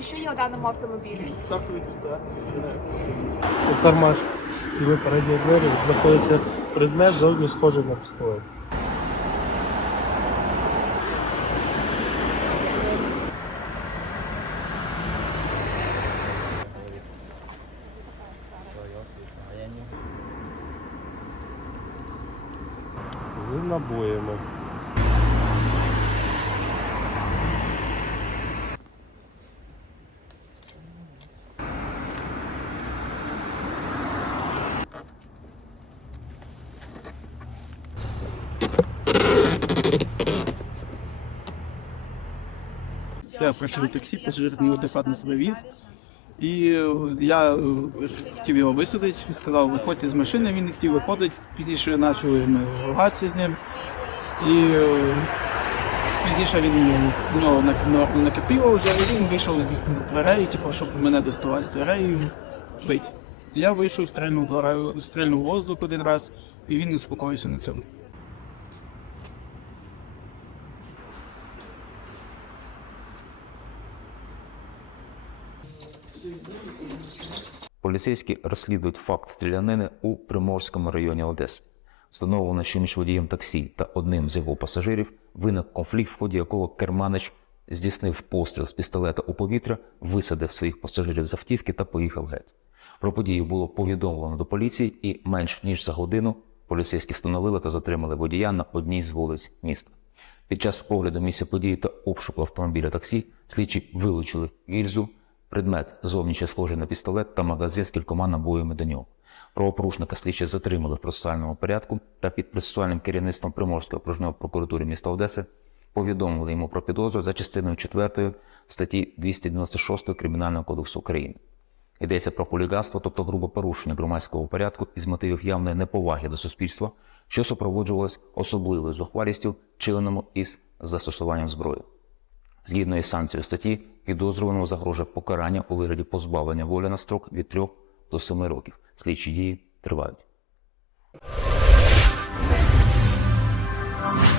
А що є у даному автомобілі? Стартовий пістолет. У кармашку і передньої двері знаходиться предмет зовні схожий на пістолет. З набоями. Я працюю в таксі, пасажир неадекватно себе вів. І е, я е, хотів його висадити, сказав, виходьте з машини, він не хотів виходити, пізніше почали ми ругатися з ним. І е, пізніше він з нього нак- на- накипіло вже, і він вийшов з дверей, типу, щоб мене доставати з дверей і бити. Я вийшов, стрельнув, стрельнув воздух один раз, і він успокоївся на цьому. Поліцейські розслідують факт стрілянини у Приморському районі Одеси. Встановлено, що між водієм таксі та одним з його пасажирів виник конфлікт, в ході якого керманич здійснив постріл з пістолета у повітря, висадив своїх пасажирів з автівки та поїхав геть. Про подію було повідомлено до поліції, і менш ніж за годину поліцейські встановили та затримали водія на одній з вулиць міста. Під час огляду місця події та обшуку автомобіля таксі слідчі вилучили гільзу, предмет зовнішньо схожий на пістолет та магазин з кількома набоями до нього. Правопорушника слідчі затримали в процесуальному порядку та під процесуальним керівництвом Приморської окружної прокуратури міста Одеси повідомили йому про підозру за частиною 4 статті 296 Кримінального кодексу України. Йдеться про хуліганство, тобто грубе порушення громадського порядку із мотивів явної неповаги до суспільства, що супроводжувалось особливою зухвалістю, вчиненому із застосуванням зброї. Згідно із санкцією статті, підозрюваному загрожує покарання у вигляді позбавлення волі на строк від 3 до 7 років. Слідчі дії тривають.